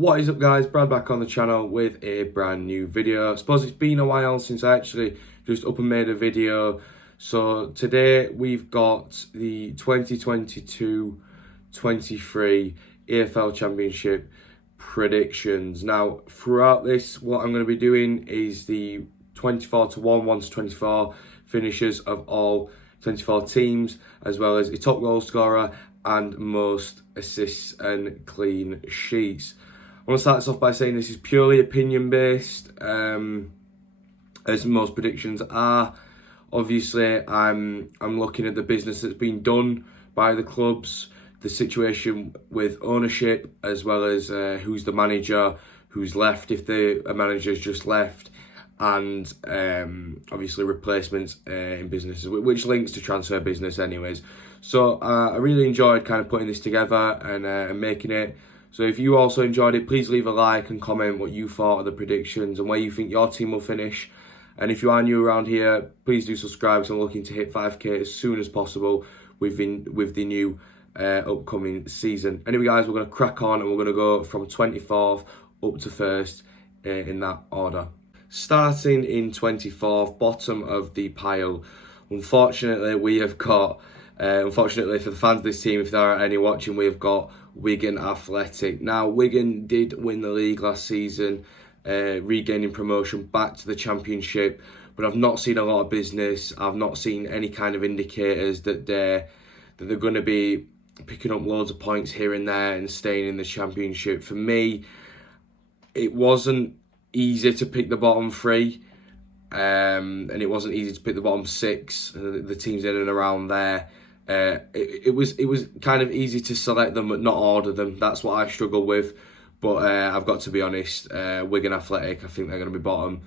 What is up guys, Brad back on the channel with a brand new video. I suppose it's been a while since I actually just up and made a video. So today we've got the 2022-23 Efl Championship predictions. Now throughout this, what I'm going to be doing is the 24 to 1 to 24 finishes of all 24 teams, as well as a top goal scorer and most assists and clean sheets. I want to start this off by saying this is purely opinion based, as most predictions are. Obviously, I'm looking at the business that's been done by the clubs, the situation with ownership, as well as who's the manager, who's left if a manager's just left, and obviously replacements in businesses, which links to transfer business anyways. So I really enjoyed kind of putting this together and making it. So if you also enjoyed it, please leave a like and comment what you thought of the predictions and where you think your team will finish. And if you are new around here, please do subscribe, because I'm looking to hit 5k as soon as possible with the new upcoming season. Anyway guys, we're going to crack on and we're going to go from 24th up to 1st in that order. Starting in 24th, bottom of the pile. Unfortunately, we have got, unfortunately for the fans of this team, if there are any watching, we have got Wigan Athletic. Now, Wigan did win the league last season, regaining promotion back to the Championship, but I've not seen a lot of business. I've not seen any kind of indicators that they're going to be picking up loads of points here and there and staying in the Championship. For me, it wasn't easy to pick the bottom three, and it wasn't easy to pick the bottom six, the teams in and around there. It was kind of easy to select them but not order them. That's what I struggle with. But I've got to be honest, Wigan Athletic, I think they're going to be bottom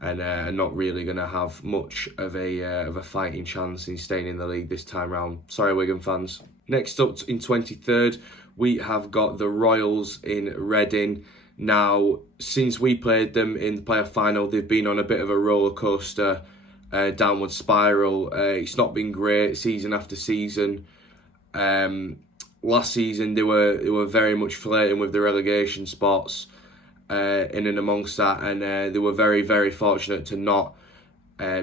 and not really going to have much of a fighting chance in staying in the league this time round. Sorry, Wigan fans. Next up in 23rd, we have got the Royals in Reading. Now, since we played them in the playoff final, they've been on a bit of a roller coaster, downward spiral. It's not been great season after season. Last season they were very much flirting with the relegation spots, in and amongst that, and they were very, very fortunate to not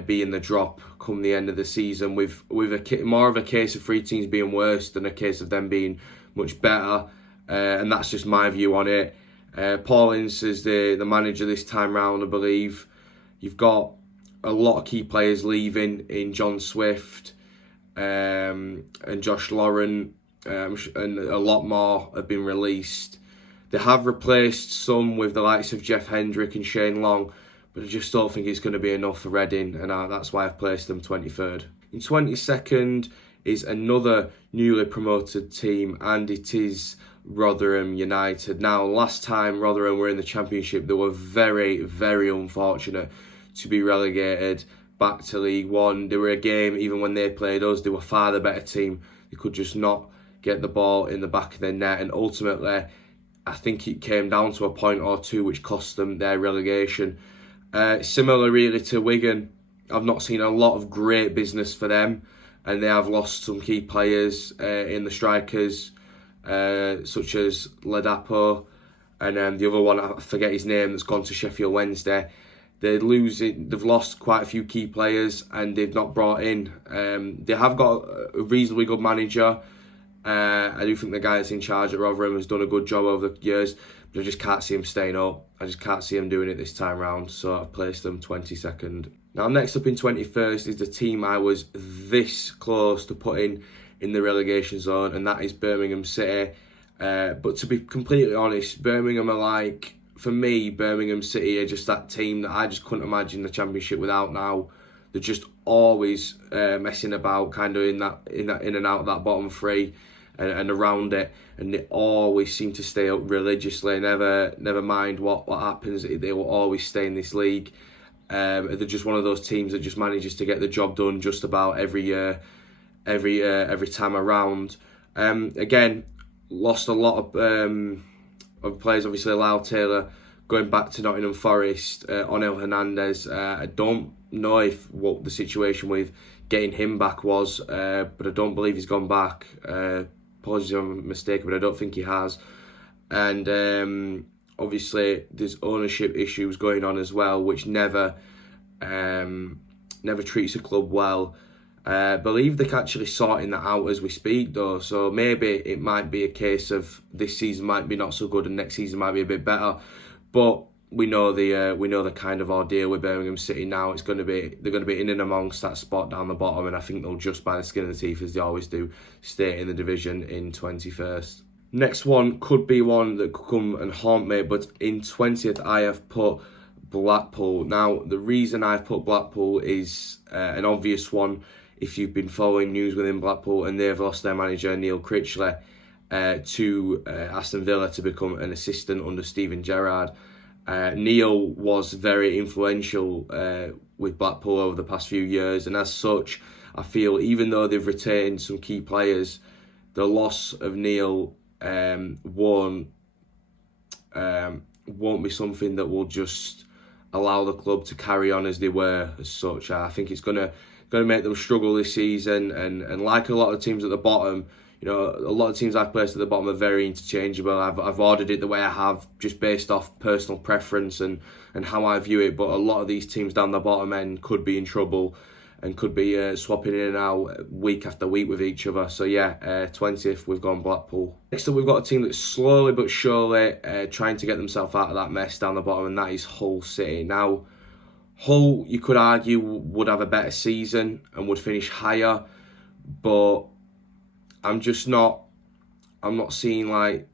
be in the drop come the end of the season, with more of a case of three teams being worse than a case of them being much better, and that's just my view on it. Paul Ince is the manager this time round, I believe. You've got a lot of key players leaving in John Swift and Josh Lauren, and a lot more have been released. They have replaced some with the likes of Jeff Hendrick and Shane Long, but I just don't think it's going to be enough for Reading, and that's why I've placed them 23rd. In 22nd is another newly promoted team, and it is Rotherham United. Now, last time Rotherham were in the Championship, they were very, very unfortunate to be relegated back to League One. They were a game, even when they played us, they were far the better team. They could just not get the ball in the back of their net, and ultimately I think it came down to a point or two which cost them their relegation. Similar really to Wigan, I've not seen a lot of great business for them, and they have lost some key players in the strikers, such as Ladapo, and the other one, I forget his name, that's gone to Sheffield Wednesday. They've lost quite a few key players, and they've not brought in. They have got a reasonably good manager. I do think the guy that's in charge at Rotherham has done a good job over the years, but I just can't see him staying up. I just can't see him doing it this time round, so I've placed them 22nd. Now, next up in 21st is the team I was this close to putting in the relegation zone, and that is Birmingham City. But to be completely honest, Birmingham are like, for me, Birmingham City are just that team that I just couldn't imagine the Championship without now. They're just always messing about, kind of in and out of that bottom three and around it, and they always seem to stay up religiously. Never mind what happens, they will always stay in this league. They're just one of those teams that just manages to get the job done just about every year, every time around. Again, lost a lot of players. Obviously, Lau Taylor going back to Nottingham Forest, Onel Hernandez. I don't know what the situation with getting him back was, but I don't believe he's gone back. Apologies if I'm mistaken, but I don't think he has. And obviously there's ownership issues going on as well, which never treats a club well. I believe they're actually sorting that out as we speak though, so maybe it might be a case of this season might be not so good and next season might be a bit better. But we know the kind of ordeal with Birmingham City now. They're going to be in and amongst that spot down the bottom, and I think they'll just by the skin of the teeth, as they always do, stay in the division in 21st. Next one could be one that could come and haunt me, but in 20th I have put Blackpool. Now the reason I've put Blackpool is an obvious one. If you've been following news within Blackpool, and they've lost their manager Neil Critchley to Aston Villa to become an assistant under Steven Gerrard. Neil was very influential with Blackpool over the past few years, and as such, I feel even though they've retained some key players, the loss of Neil won't be something that will just allow the club to carry on as they were. As such, I think it's gonna make them struggle this season, and like a lot of teams at the bottom, you know, a lot of teams I've placed at the bottom are very interchangeable. I've ordered it the way I have, just based off personal preference and how I view it. But a lot of these teams down the bottom end could be in trouble and could be swapping in and out week after week with each other. So yeah, 20th we've gone Blackpool. Next up we've got a team that's slowly but surely trying to get themselves out of that mess down the bottom, and that is Hull City. Now, Hull, you could argue, would have a better season and would finish higher, but I'm not seeing like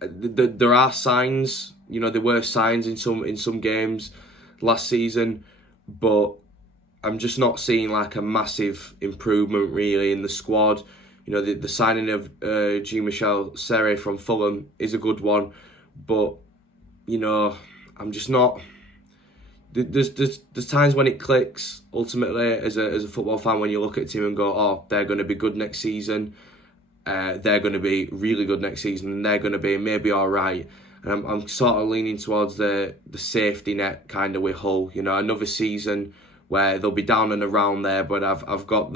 there are signs. You know, there were signs in some games last season, but I'm just not seeing like a massive improvement really in the squad. You know, the signing of Jean-Michel Seri from Fulham is a good one, but you know, I'm just not. There's times when it clicks ultimately as a football fan, when you look at a team and go, oh, they're going to be good next season, they're going to be really good next season, and they're going to be maybe all right. And I'm sort of leaning towards the safety net kind of with Hull. You know, another season where they'll be down and around there, but I've got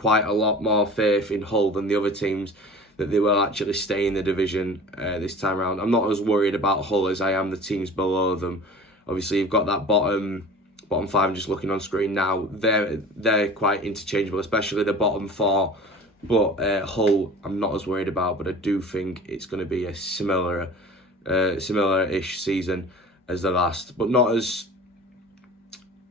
quite a lot more faith in Hull than the other teams that they will actually stay in the division this time around. I'm not as worried about Hull as I am the teams below them. Obviously, you've got that bottom five. I'm just looking on screen now. They're quite interchangeable, especially the bottom four. But Hull, I'm not as worried about. But I do think it's going to be a similar-ish season as the last, but not as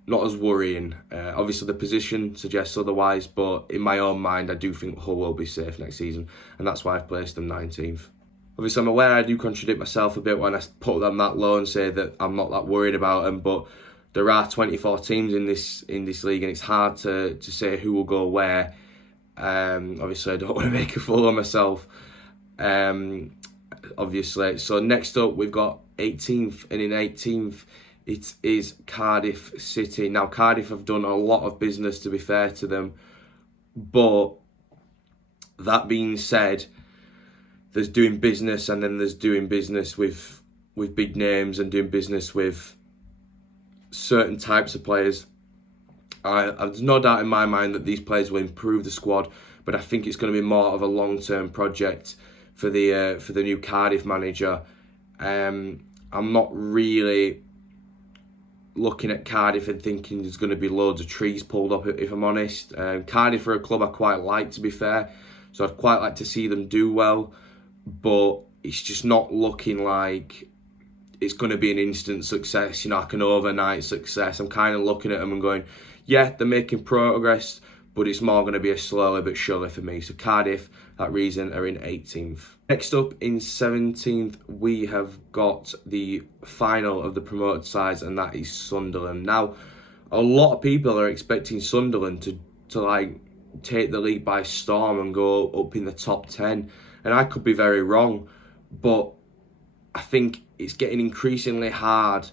worrying. Obviously, the position suggests otherwise, but in my own mind, I do think Hull will be safe next season, and that's why I've placed them 19th. Obviously, I'm aware I do contradict myself a bit when I put them that low and say that I'm not that worried about them, but there are 24 teams in this league, and it's hard to say who will go where. Obviously, I don't want to make a fool of myself. Obviously, so next up we've got 18th, and in 18th it is Cardiff City. Now, Cardiff have done a lot of business, to be fair to them, but that being said, there's doing business and then there's doing business with big names and doing business with certain types of players. There's no doubt in my mind that these players will improve the squad, but I think it's going to be more of a long-term project for the new Cardiff manager. I'm not really looking at Cardiff and thinking there's going to be loads of trees pulled up, if I'm honest. Cardiff are a club I quite like, to be fair, so I'd quite like to see them do well, but it's just not looking like it's going to be an instant success, you know, like an overnight success. I'm kind of looking at them and going, yeah, they're making progress, but it's more going to be a slowly but surely for me. So Cardiff, that reason, are in 18th. Next up, in 17th, we have got the final of the promoted sides, and that is Sunderland. Now, a lot of people are expecting Sunderland to like take the league by storm and go up in the top 10, and I could be very wrong, but I think it's getting increasingly hard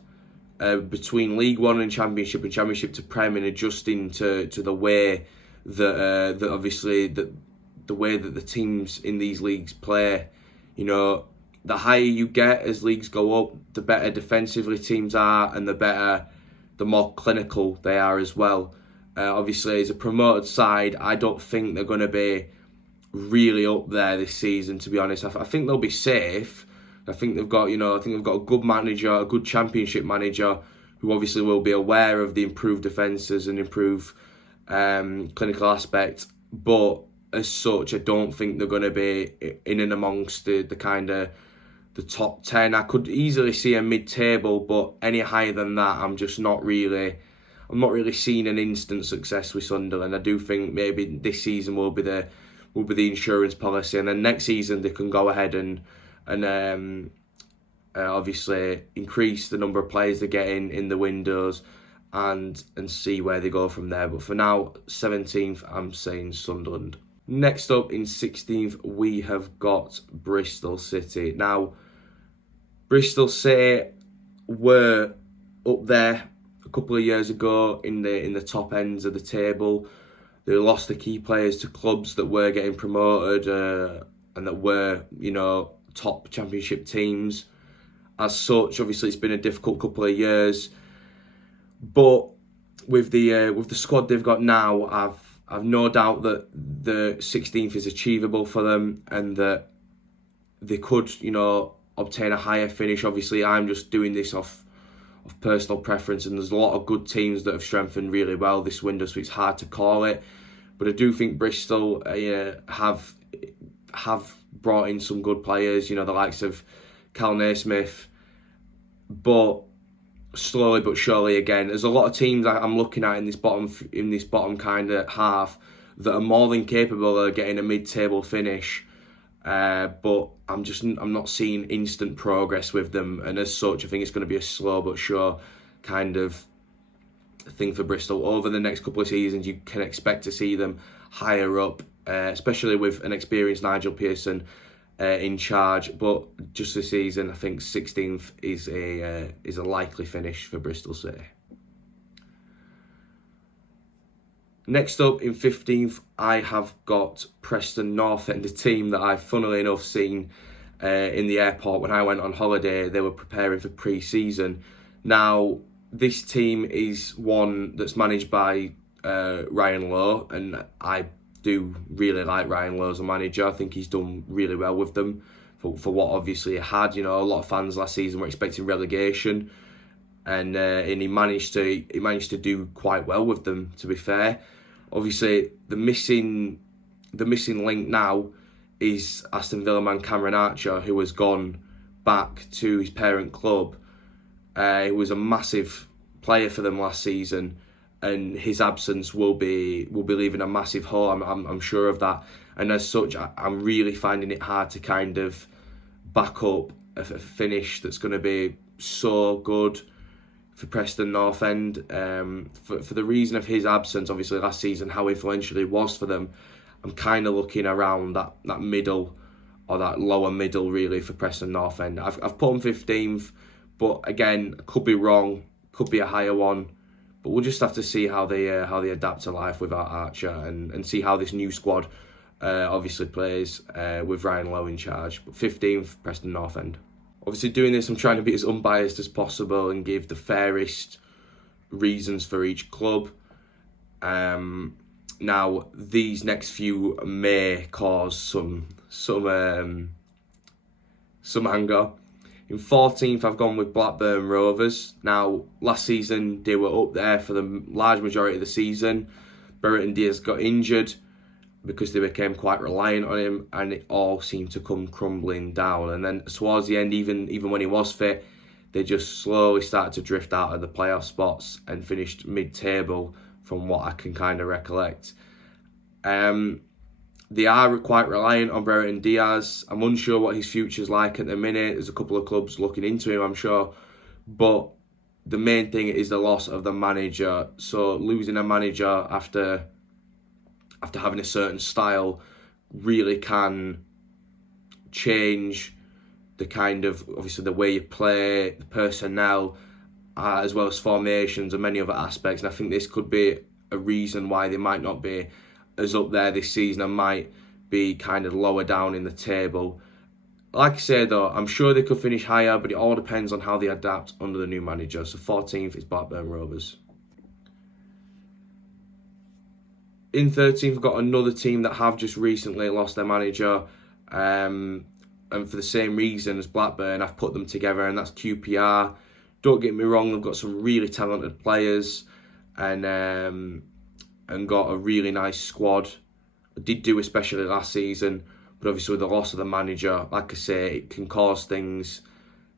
between League One and Championship to Prem, and adjusting to the way that obviously the way that the teams in these leagues play. You know, the higher you get as leagues go up, the better defensively teams are, and the more clinical they are as well. Obviously, as a promoted side, I don't think they're going to be really up there this season, to be honest. I think they'll be safe, I think they've got a good manager, a good Championship manager, who obviously will be aware of the improved defences and improved clinical aspect. But as such, I don't think they're going to be in and amongst the kind of the top 10. I could easily see a mid-table, but any higher than that, I'm not really seeing an instant success with Sunderland. I do think maybe this season will be the insurance policy, and then next season they can go ahead and obviously increase the number of players they get in the windows and see where they go from there. But for now, 17th, I'm saying Sunderland. Next up in 16th, we have got Bristol City. Now, Bristol City were up there a couple of years ago in the top ends of the table. They lost the key players to clubs that were getting promoted and that were, top Championship teams. As such, obviously, it's been a difficult couple of years. But with the squad they've got now, I've no doubt that the 16th is achievable for them, and that they could, obtain a higher finish. Obviously, I'm just doing this off personal preference, and there's a lot of good teams that have strengthened really well this window, so it's hard to call it. But I do think Bristol have brought in some good players, the likes of Cal Naismith. But slowly but surely, again, there's a lot of teams that I'm looking at in this bottom kind of half that are more than capable of getting a mid-table finish. But I'm not seeing instant progress with them, and as such, I think it's going to be a slow but sure kind of thing for Bristol. Over the next couple of seasons, you can expect to see them higher up, especially with an experienced Nigel Pearson in charge. But just this season, I think 16th is a likely finish for Bristol City. Next up in 15th, I have got Preston North End, a team that I've funnily enough seen in the airport when I went on holiday. They were preparing for pre-season. Now, this team is one that's managed by Ryan Lowe, and I do really like Ryan Lowe as a manager. I think he's done really well with them for what obviously he had. A lot of fans last season were expecting relegation, and he managed to do quite well with them, to be fair. Obviously, the missing link now is Aston Villa man Cameron Archer, who has gone back to his parent club. He was a massive player for them last season, and his absence will be leaving a massive hole. I'm sure of that. And as such, I'm really finding it hard to kind of back up a finish that's going to be so good for Preston North End. For the reason of his absence, obviously last season, how influential he was for them, I'm kind of looking around that middle or that lower middle really for Preston North End. I've put him 15th, but again, could be wrong, could be a higher one. But we'll just have to see how they adapt to life without Archer and see how this new squad obviously plays with Ryan Lowe in charge. But 15th, Preston North End. Obviously doing this, I'm trying to be as unbiased as possible and give the fairest reasons for each club. Now, these next few may cause some anger. In 14th, I've gone with Blackburn Rovers. Now, last season, they were up there for the large majority of the season. Brereton Diaz got injured because they became quite reliant on him, and it all seemed to come crumbling down. And then towards the end, even when he was fit, they just slowly started to drift out of the playoff spots and finished mid-table from what I can kind of recollect. They are quite reliant on Brereton Diaz. I'm unsure what his future's like at the minute. There's a couple of clubs looking into him, I'm sure. But the main thing is the loss of the manager. So losing a manager after having a certain style really can change the kind of, obviously, the way you play, the personnel, as well as formations and many other aspects. And I think this could be a reason why they might not be as up there this season and might be kind of lower down in the table. Like I say though, I'm sure they could finish higher, but it all depends on how they adapt under the new manager. So 14th is Blackburn Rovers. In 13th, we've got another team that have just recently lost their manager. and for the same reason as Blackburn, I've put them together, and that's QPR. Don't get me wrong, they've got some really talented players and got a really nice squad. I did do especially last season, but obviously with the loss of the manager, like I say, it can cause things.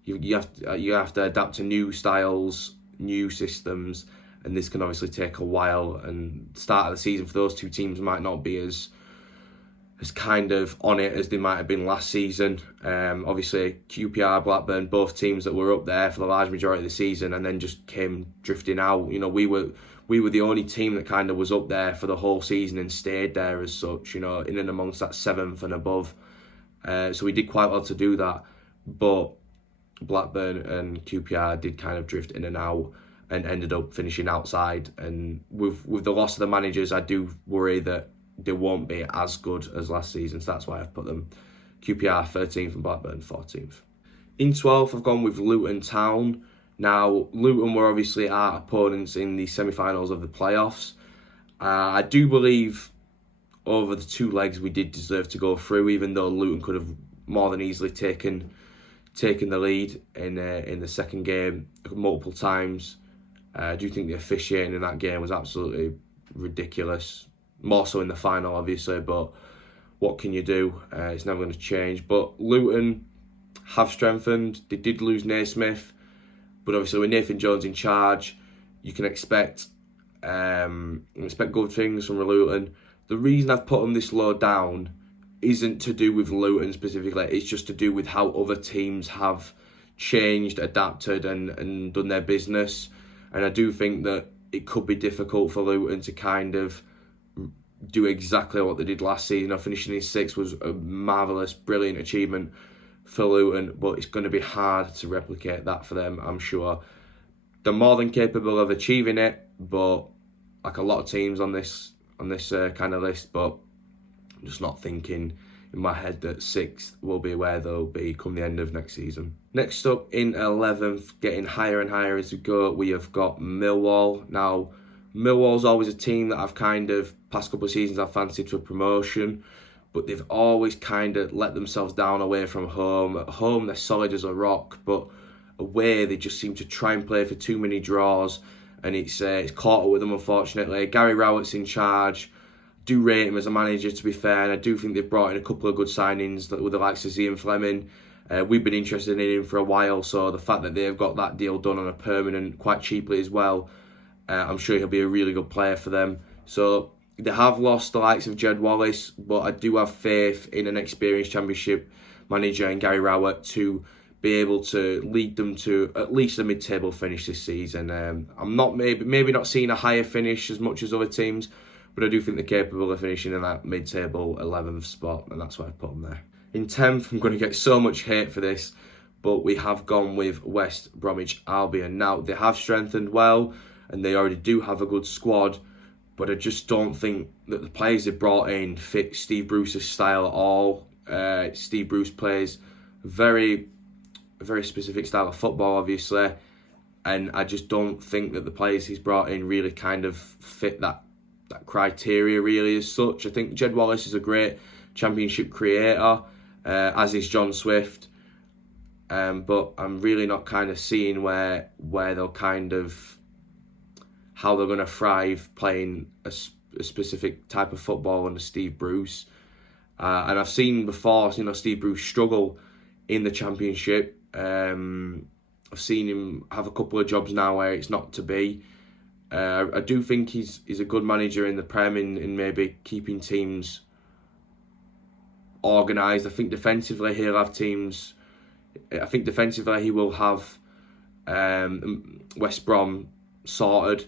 You have to adapt to new styles, new systems, and this can obviously take a while. And the start of the season for those two teams might not be as kind of on it as they might have been last season. Obviously, QPR, Blackburn, both teams that were up there for the large majority of the season and then just came drifting out. You know, we were the only team that kind of was up there for the whole season and stayed there as such, you know, in and amongst that 7th and above. So we did quite well to do that. But Blackburn and QPR did kind of drift in and out and ended up finishing outside. And with the loss of the managers, I do worry that they won't be as good as last season. So that's why I've put them QPR 13th and Blackburn 14th. In 12th, I've gone with Luton Town. Now, Luton were obviously our opponents in the semi-finals of the playoffs. I do believe over the 2 legs we did deserve to go through, even though Luton could have more than easily taken the lead in the second game multiple times. I do think the officiating in that game was absolutely ridiculous. More so in the final, obviously, but what can you do? It's never going to change. But Luton have strengthened. They did lose Naismith, but obviously with Nathan Jones in charge, you can expect good things from Luton. The reason I've put them this low down isn't to do with Luton specifically. It's just to do with how other teams have changed, adapted, and done their business. And I do think that it could be difficult for Luton to kind of do exactly what they did last season. Finishing in 6th was a marvellous, brilliant achievement for Luton, but it's going to be hard to replicate that for them, I'm sure. They're more than capable of achieving it, but like a lot of teams on this kind of list, but I'm just not thinking in my head that 6th will be where they'll be come the end of next season. Next up in 11th, getting higher and higher as we go, we have got Millwall. Now, Millwall's always a team that I've kind of, past couple of seasons, I've fancied for promotion, but they've always kind of let themselves down away from home. At home, they're solid as a rock, but away, they just seem to try and play for too many draws, and it's caught up with them, unfortunately. Gary Rowett's in charge. Do rate him as a manager, to be fair, and I do think they've brought in a couple of good signings with the likes of Ian Fleming. We've been interested in him for a while, so the fact that they've got that deal done on a permanent, quite cheaply as well, I'm sure he'll be a really good player for them. So they have lost the likes of Jed Wallace, but I do have faith in an experienced Championship manager and Gary Rowett to be able to lead them to at least a mid-table finish this season. I'm not maybe not seeing a higher finish as much as other teams, but I do think they're capable of finishing in that mid-table 11th spot, and that's why I put them there. In 10th, I'm going to get so much hate for this, but we have gone with West Bromwich Albion. Now, they have strengthened well, and they already do have a good squad, but I just don't think that the players they brought in fit Steve Bruce's style at all. Steve Bruce plays a very specific style of football, obviously, and I just don't think that the players he's brought in really kind of fit that criteria really as such. I think Jed Wallace is a great Championship creator, as is John Swift, but I'm really not kind of seeing where they'll kind of, how they're going to thrive playing a specific type of football under Steve Bruce. And I've seen before, Steve Bruce struggle in the Championship. I've seen him have a couple of jobs now where it's not to be. I do think he's a good manager in the Prem in maybe keeping teams organised. I think defensively he'll have teams. I think defensively he will have West Brom sorted,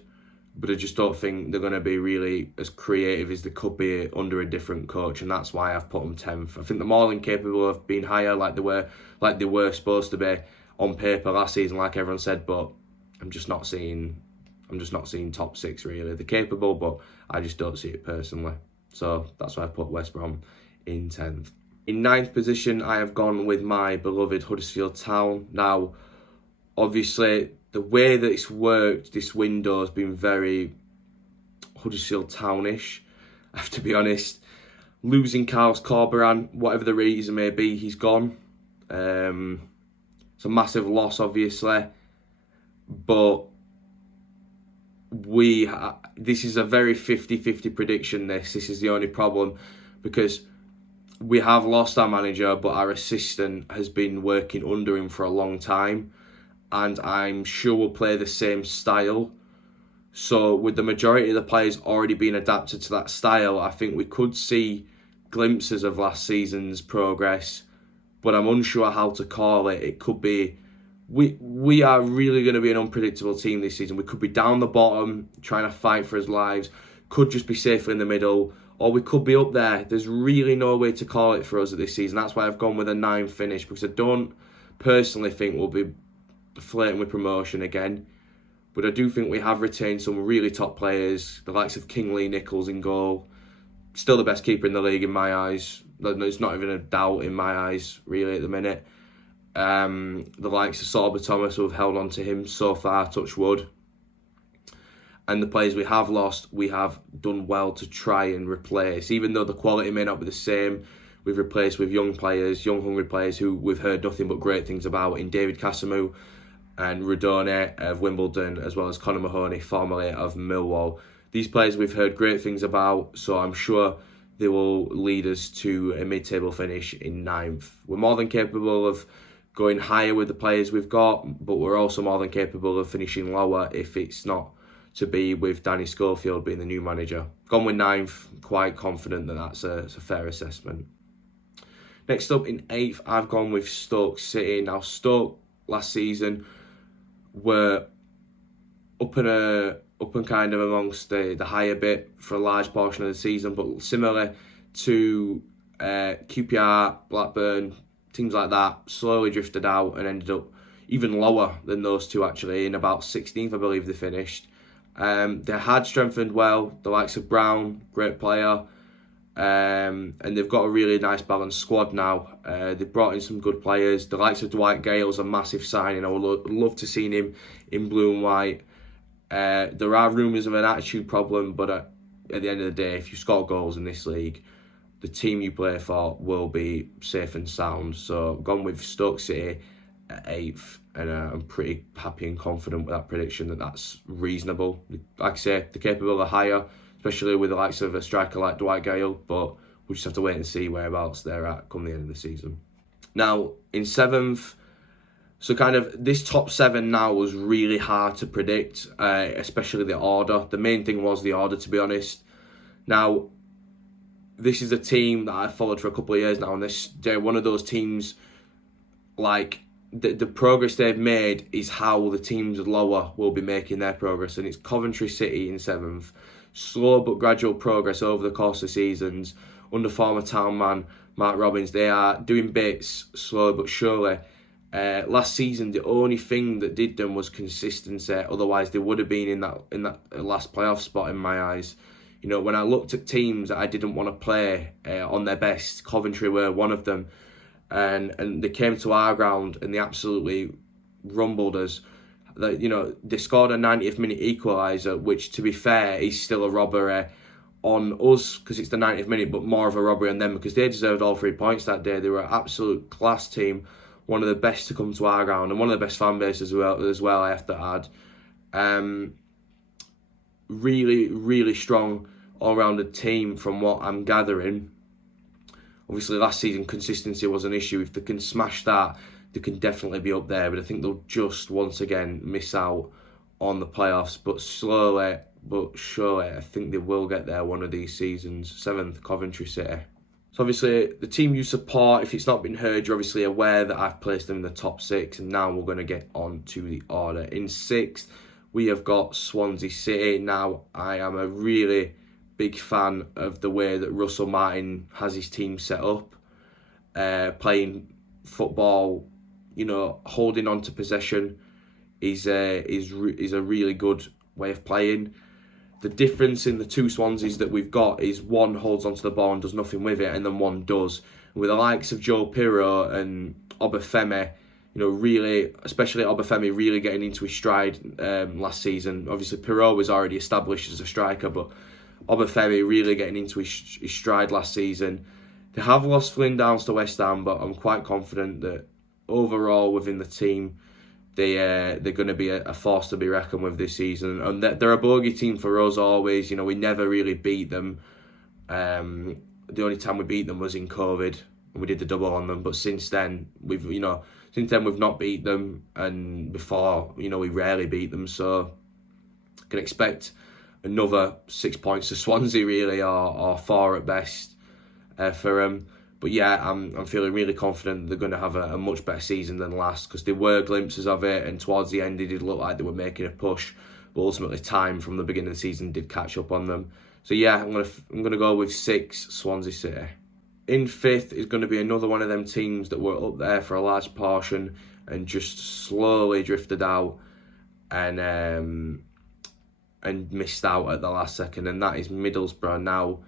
but I just don't think they're going to be really as creative as they could be under a different coach, and that's why I've put them 10th. I think they're more than capable of being higher, like they were supposed to be on paper last season, like everyone said. But I'm just not seeing top 6 really. They're capable, but I just don't see it personally. So that's why I've put West Brom in 10th. In 9th position, I have gone with my beloved Huddersfield Town. Now, obviously, the way that it's worked this window has been very Huddersfield Townish, I have to be honest. Losing Carlos Corberan, whatever the reason may be, he's gone. It's a massive loss, obviously, but this is a very 50-50 prediction. This is the only problem, because we have lost our manager, but our assistant has been working under him for a long time, and I'm sure we'll play the same style. So with the majority of the players already being adapted to that style, I think we could see glimpses of last season's progress, but I'm unsure how to call it. It could be, we are really going to be an unpredictable team this season. We could be down the bottom, trying to fight for his lives, could just be safely in the middle, or we could be up there. There's really no way to call it for us at this season. That's why I've gone with a 9 finish, because I don't personally think we'll be flirting with promotion again. But I do think we have retained some really top players, the likes of Kingsley Nichols in goal. Still the best keeper in the league in my eyes. There's not even a doubt in my eyes, really, at the minute. The likes of Sorba Thomas, who have held on to him so far, touch wood. And the players we have lost, we have done well to try and replace. Even though the quality may not be the same, we've replaced with young players, young hungry players who we've heard nothing but great things about, in David Casamu and Rodone of Wimbledon, as well as Conor Mahoney, formerly of Millwall. These players we've heard great things about, so I'm sure they will lead us to a mid-table finish in 9th. We're more than capable of going higher with the players we've got, but we're also more than capable of finishing lower if it's not to be with Danny Schofield being the new manager. Gone with 9th, quite confident that that's a fair assessment. Next up in 8th, I've gone with Stoke City. Now, Stoke last season were up and kind of amongst the higher bit for a large portion of the season, but similar to QPR, Blackburn, teams like that, slowly drifted out and ended up even lower than those two, actually. In about 16th, I believe they finished. They had strengthened well, the likes of Brown, great player, and they've got a really nice balanced squad now. They've brought in some good players. The likes of Dwight Gale's a massive signing. I would love to see him in blue and white. There are rumours of an attitude problem, but at the end of the day, if you score goals in this league, the team you play for will be safe and sound. So I've gone with Stoke City at 8th, and I'm pretty happy and confident with that prediction that that's reasonable. Like I say, they're capable of higher, especially with the likes of a striker like Dwight Gale, but we just have to wait and see whereabouts they're at come the end of the season. Now, in 7th, so kind of this top 7 now was really hard to predict, especially the order. The main thing was the order, to be honest. Now, this is a team that I've followed for a couple of years now, and they're one of those teams, like, the progress they've made is how the teams lower will be making their progress, and it's Coventry City in 7th. Slow but gradual progress over the course of seasons. Under former Town man Mark Robbins, they are doing bits, slow but surely. Last season, the only thing that did them was consistency. Otherwise, they would have been in that last playoff spot in my eyes. You know, when I looked at teams that I didn't want to play on their best, Coventry were one of them. And they came to our ground and they absolutely rumbled us. You know, they scored a 90th minute equaliser, which, to be fair, is still a robbery on us because it's the 90th minute, but more of a robbery on them because they deserved all 3 points that day. They were an absolute class team, one of the best to come to our ground and one of the best fan bases as well, I have to add. Really, really strong all-rounded team from what I'm gathering. Obviously, last season, consistency was an issue. If they can smash that, they can definitely be up there. But I think they'll just, once again, miss out on the playoffs. But slowly, but surely, I think they will get there one of these seasons. 7th, Coventry City. So obviously, the team you support, if it's not been heard, you're obviously aware that I've placed them in the top 6. And now we're going to get on to the order. In 6th, we have got Swansea City. Now, I am a really big fan of the way that Russell Martin has his team set up, playing football, you know, holding on to possession is a really good way of playing. The difference in the two Swanseas that we've got is one holds onto the ball and does nothing with it, and then one does. With the likes of Joe Pirro and Obafemi, you know, really, especially Obafemi, really getting into his stride last season. Obviously, Pirro was already established as a striker, but Obafemi really getting into his stride last season. They have lost Flynn Downs to West Ham, but I'm quite confident that overall within the team, they're going to be a force to be reckoned with this season. And they're a bogey team for us always. We never really beat them. The only time we beat them was in COVID, and we did the double on them. But since then, we've not beat them, and before, we rarely beat them. So I can expect another 6 points to Swansea, really, or 4 at best for them. But yeah, I'm feeling really confident they're going to have a much better season than last, because there were glimpses of it, and towards the end it did look like they were making a push, but ultimately time from the beginning of the season did catch up on them. So yeah, I'm gonna go with 6, Swansea City. In 5th is going to be another one of them teams that were up there for a large portion and just slowly drifted out and missed out at the last second, and that is Middlesbrough. Now,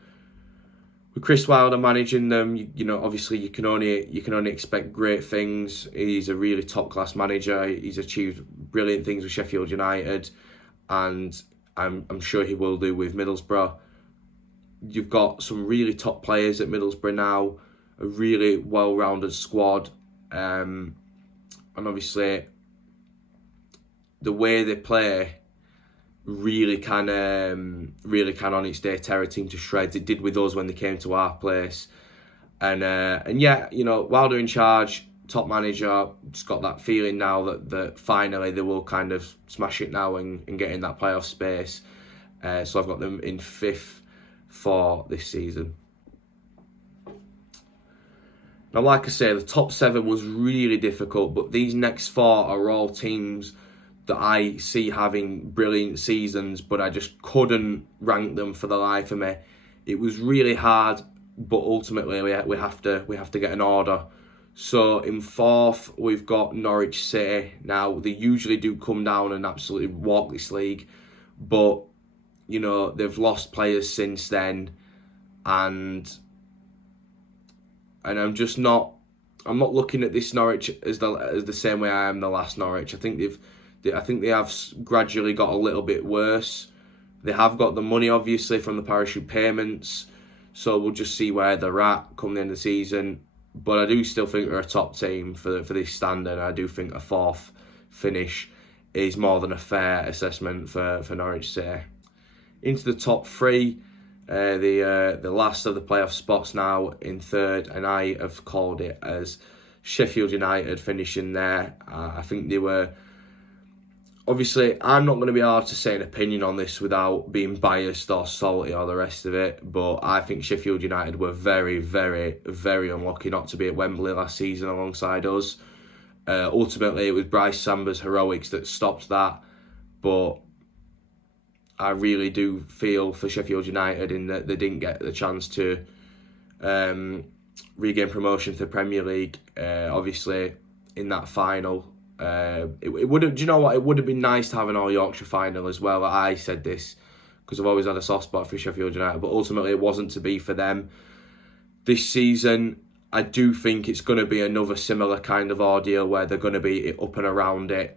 with Chris Wilder managing them, obviously you can only expect great things. He's a really top class manager. He's achieved brilliant things with Sheffield United, and I'm sure he will do with Middlesbrough. You've got some really top players at Middlesbrough now, a really well-rounded squad, and obviously the way they play really can on its day tear a team to shreds. It did with us when they came to our place, and yeah, Wilder in charge, top manager. Just got that feeling now that finally they will kind of smash it now and get in that playoff space. So I've got them in 5th for this season. Now, like I say, the top 7 was really difficult, but these next 4 are all teams that I see having brilliant seasons, but I just couldn't rank them for the life of me. It was really hard, but ultimately we have to get an order. So in 4th, we've got Norwich City. Now, they usually do come down and absolutely walk this league, but they've lost players since then, and I'm not looking at this Norwich as the same way I am the last Norwich. I think they have gradually got a little bit worse. They have got the money, obviously, from the parachute payments, so we'll just see where they're at come the end of the season. But I do still think they're a top team for this standard. I do think a 4th finish is more than a fair assessment for Norwich City. Into the top 3, the last of the playoff spots now in 3rd, and I have called it as Sheffield United finishing there. I think they were... Obviously, I'm not going to be able to say an opinion on this without being biased or salty or the rest of it, but I think Sheffield United were very, very, very unlucky not to be at Wembley last season alongside us. Ultimately, it was Bryce Samber's heroics that stopped that, but I really do feel for Sheffield United in that they didn't get the chance to regain promotion to the Premier League. Obviously, in that final, it would have. Do you know what? It would have been nice to have an All Yorkshire final as well. I said this because I've always had a soft spot for Sheffield United, but ultimately it wasn't to be for them. This season, I do think it's going to be another similar kind of ordeal where they're going to be up and around it.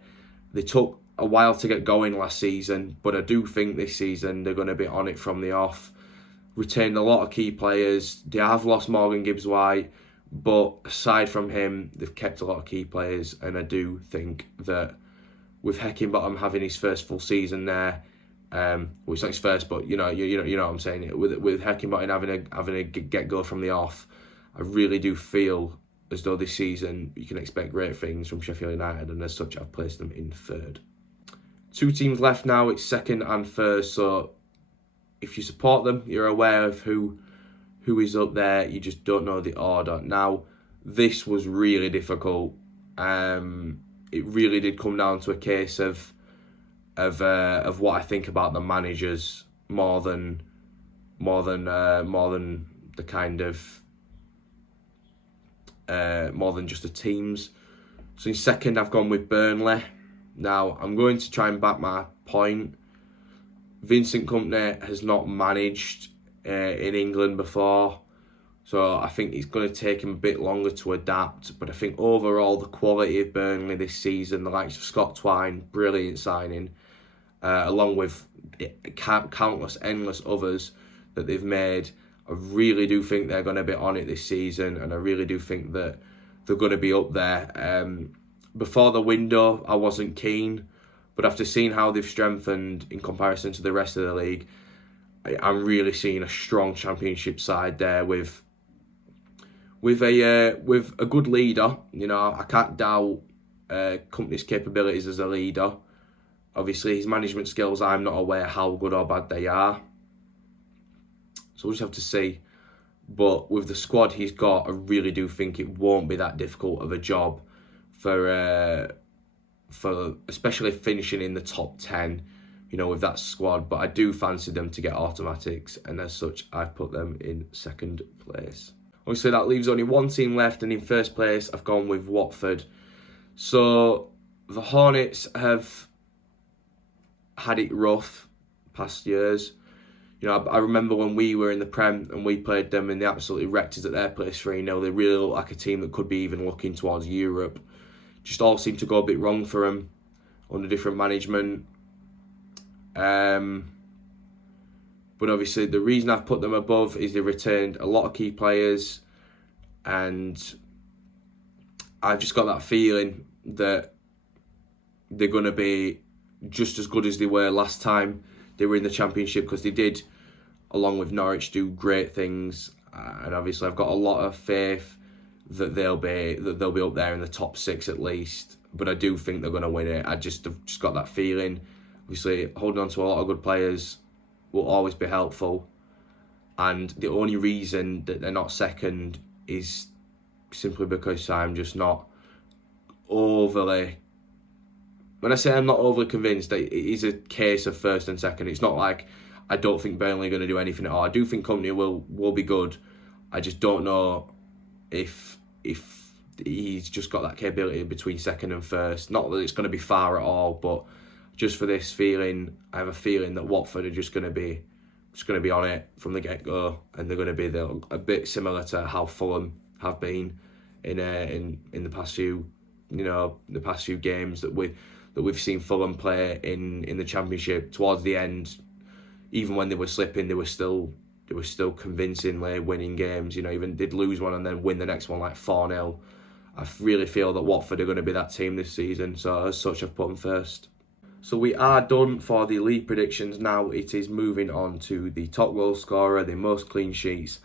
They took a while to get going last season, but I do think this season they're going to be on it from the off. Retained a lot of key players. They have lost Morgan Gibbs-White, but aside from him, they've kept a lot of key players, and I do think that with Heckingbottom having his first full season there, well, it's not his first, but you know what I'm saying. With Heckingbottom having a get go from the off, I really do feel as though this season you can expect great things from Sheffield United, and as such, I've placed them in 3rd. 2 teams left now, it's 2nd and 1st, so if you support them, you're aware of who is up there, you just don't know the order. Now, this was really difficult. It really did come down to a case of what I think about the managers more than the kind of more than just the teams. So in 2nd, I've gone with Burnley. Now, I'm going to try and back my point. Vincent Kompany has not managed in England before, so I think it's going to take him a bit longer to adapt. But I think overall, the quality of Burnley this season, the likes of Scott Twine, brilliant signing, along with countless, endless others that they've made, I really do think they're going to be on it this season, and I really do think that they're going to be up there. Before the window, I wasn't keen, but after seeing how they've strengthened in comparison to the rest of the league, I'm really seeing a strong Championship side there with a good leader. You know, I can't doubt Kompany's capabilities as a leader. Obviously, his management skills, I'm not aware how good or bad they are. So we'll just have to see. But with the squad he's got, I really do think it won't be that difficult of a job for especially finishing in the top 10, you know, with that squad. But I do fancy them to get automatics, and as such, I've put them in second place. Obviously, that leaves only one team left, and in first place, I've gone with Watford. So the Hornets have had it rough past years. You know, I remember when we were in the Prem and we played them and they absolutely wrecked us at their place 3-0. They really look like a team that could be even looking towards Europe. Just all seemed to go a bit wrong for them under different management. But obviously the reason I've put them above is they've retained a lot of key players, and I've just got that feeling that they're going to be just as good as they were last time they were in the Championship, because they did, along with Norwich, do great things. And obviously I've got a lot of faith that they'll be up there in the top 6 at least. But I do think they're going to win it. I've just got that feeling. Obviously, holding on to a lot of good players will always be helpful. And the only reason that they're not second is simply because I'm just not overly... When I say I'm not overly convinced, it is a case of first and second. It's not like I don't think Burnley are going to do anything at all. I do think Kompany will be good. I just don't know if he's just got that capability between second and first. Not that it's going to be far at all, but just for this feeling, I have a feeling that Watford are just going to be on it from the get-go, and they're going to be a bit similar to how Fulham have been in the past few, you know, the past few games that we've seen Fulham play in the Championship. Towards the end, even when they were slipping, they were still convincingly winning games. You know, even did lose one and then win the next one like 4-0. I really feel that Watford are going to be that team this season. So as such, I've put them first. So we are done for the league predictions. Now it is moving on to the top goal scorer, the most clean sheets,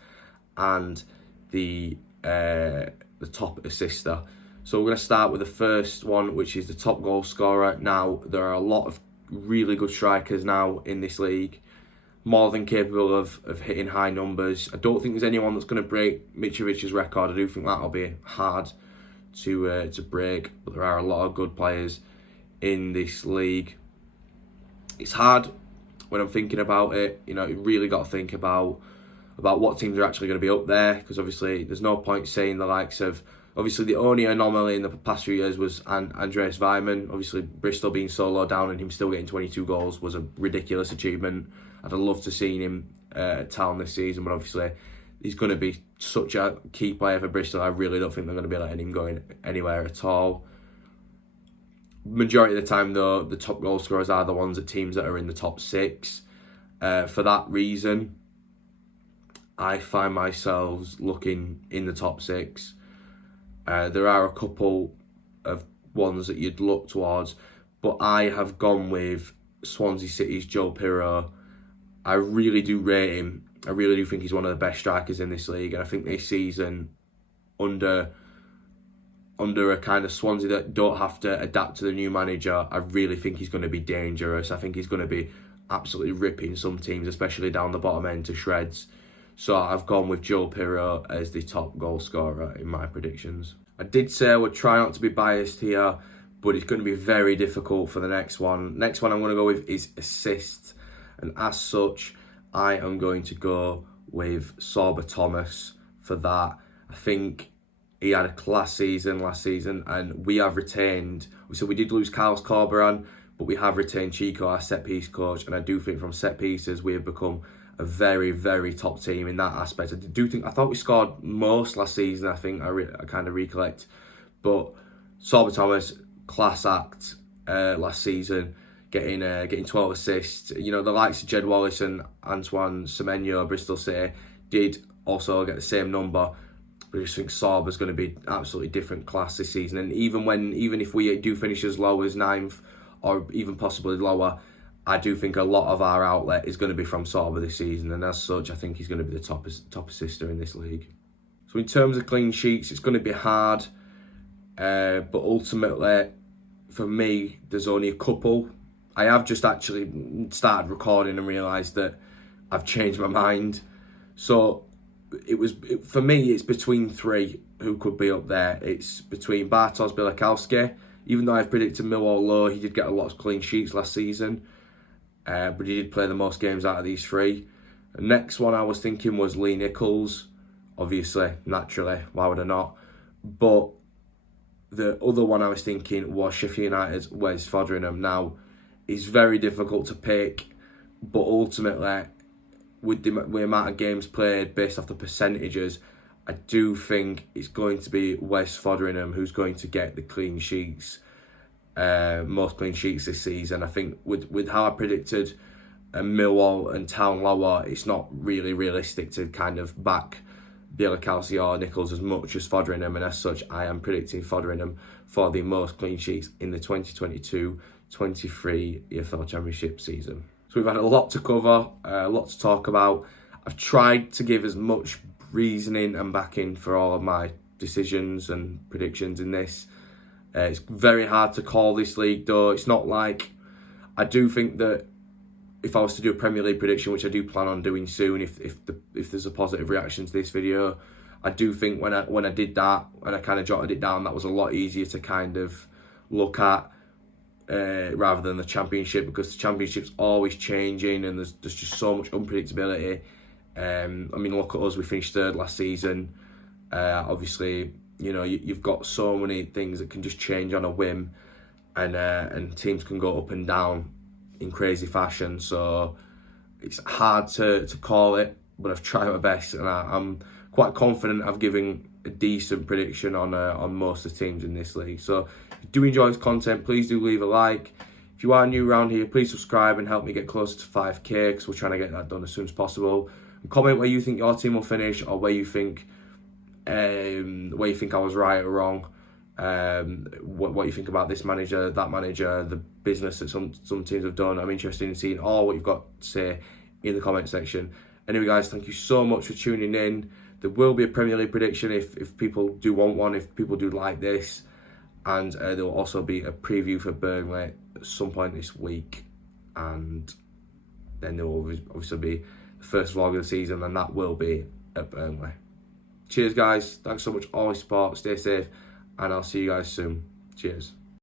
and the top assister. So we're going to start with the first one, which is the top goal scorer. Now, there are a lot of really good strikers now in this league, more than capable of hitting high numbers. I don't think there's anyone that's going to break Mitrovic's record. I do think that'll be hard to break, but there are a lot of good players in this league. It's hard when I'm thinking about it. You know, you really got to think about what teams are actually going to be up there, because obviously there's no point saying the likes of... Obviously, the only anomaly in the past few years was Andreas Weimann. Obviously, Bristol being so low down and him still getting 22 goals was a ridiculous achievement. I'd have loved to see him at Town this season, but obviously, he's going to be such a key player for Bristol. I really don't think they're going to be letting him go anywhere at all. Majority of the time, though, the top goal scorers are the ones at teams that are in the top 6. For that reason, I find myself looking in the top 6. There are a couple of ones that you'd look towards, but I have gone with Swansea City's Joe Pirro. I really do rate him. I really do think he's one of the best strikers in this league, and I think this season, under a kind of Swansea that don't have to adapt to the new manager, I really think he's going to be dangerous. I think he's going to be absolutely ripping some teams, especially down the bottom end, to shreds. So I've gone with Joe Pirro as the top goal scorer in my predictions. I did say I would try not to be biased here, but it's going to be very difficult for the next one. Next one I'm going to go with is assists. And as such, I am going to go with Sorba Thomas for that. I think he had a class season last season, and we have retained... So we did lose Carlos Corberan, but we have retained Chico, our set-piece coach, and I do think from set-pieces we have become a very, very top team in that aspect. I thought we scored most last season, I think, I kind of recollect. But Sorba Thomas, class act last season, getting 12 assists. You know, the likes of Jed Wallace and Antoine Semenyo, Bristol City, did also get the same number. But I just think Sorba's going to be absolutely different class this season. And even if we do finish as low as 9th or even possibly lower, I do think a lot of our outlet is going to be from Sorba this season. And as such, I think he's going to be the top assister in this league. So in terms of clean sheets, it's going to be hard. But ultimately, for me, there's only a couple. I have just actually started recording and realised that I've changed my mind. So for me, it's between 3 who could be up there. It's between Bartosz Białkowski. Even though I've predicted Millwall low, he did get a lot of clean sheets last season. But he did play the most games out of these 3. The next one I was thinking was Lee Nichols. Obviously, naturally, why would I not? But the other one I was thinking was Sheffield United's Wes Foderingham. Now, it's very difficult to pick, but ultimately, with the amount of games played based off the percentages, I do think it's going to be Wes Foderingham who's going to get the clean sheets, most clean sheets this season. I think with how I predicted Millwall and Town lower, it's not really realistic to kind of back Białkowski or Nichols as much as Foderingham, and as such, I am predicting Foderingham for the most clean sheets in the 2022-23 EFL Championship season. So we've had a lot to cover, a lot to talk about. I've tried to give as much reasoning and backing for all of my decisions and predictions in this. It's very hard to call this league though. It's not like, I do think that if I was to do a Premier League prediction, which I do plan on doing soon, if there's a positive reaction to this video, I do think when I did that, and I kind of jotted it down, that was a lot easier to kind of look at. Rather than the Championship, because the Championship's always changing and there's just so much unpredictability. I mean, look at us, we finished 3rd last season. Obviously, you know, you've got so many things that can just change on a whim, and teams can go up and down in crazy fashion. So it's hard to call it, but I've tried my best, and I'm quite confident I've given a decent prediction on most of the teams in this league. So if you do enjoy this content, please do leave a like. If you are new around here, please subscribe and help me get closer to 5k, because we're trying to get that done as soon as possible. And comment where you think your team will finish, or where you think I was right or wrong. What you think about this manager, that manager, the business that some teams have done. I'm interested in seeing all what you've got to say in the comment section. Anyway, guys, thank you so much for tuning in. There will be a Premier League prediction if people do want one, if people do like this. And there will also be a preview for Burnley at some point this week. And then there will obviously be the first vlog of the season, and that will be at Burnley. Cheers, guys. Thanks so much for all your support. Stay safe, and I'll see you guys soon. Cheers.